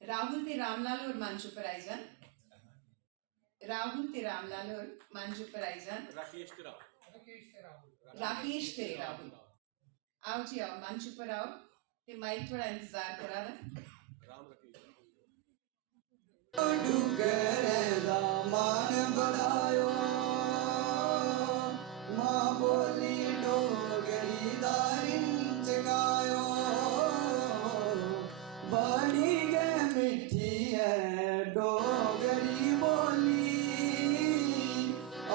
राहुल ते रामलाल और मंच पर आई जान। राहुल ते रामलाल और मंच पर आई जान। राकेश ते राहुल आओ जी, आओ मंच पर आओ ते माइक थोड़ा इंतजार करा दा। राम राकेश मान बढ़ायो माँ बोली डोगरी दारिन चगायो बड़ी गे मिठी है डोगरी बोली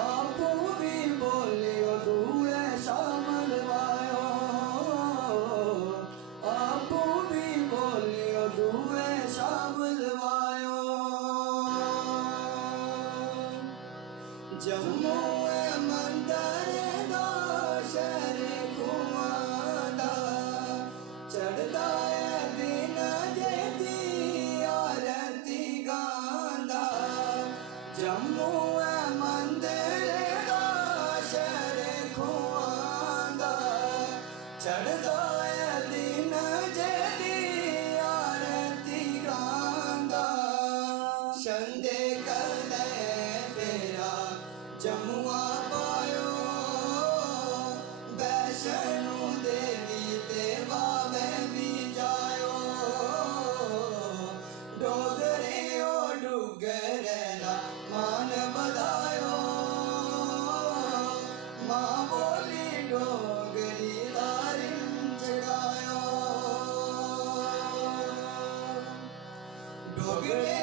आपू भी बोलियो दूए शामल वायो आपू भी बोलियो दूए शामल वायो जम्मू मंदर दा शहर खुआदा चढ़दा है दिन जेती आरती गांदा जम्मू मंदिर दा शहर खुआदा चढ़दा है दिन जेती आरती गांदा संदे करदे फेरा जमुआ पायो वैष्णो देवी ते बावे भी जायो डोगरे ओ डुगरे दा मान बधायो माँ बोली डोगरी दारिन चढ़ायो डोगरे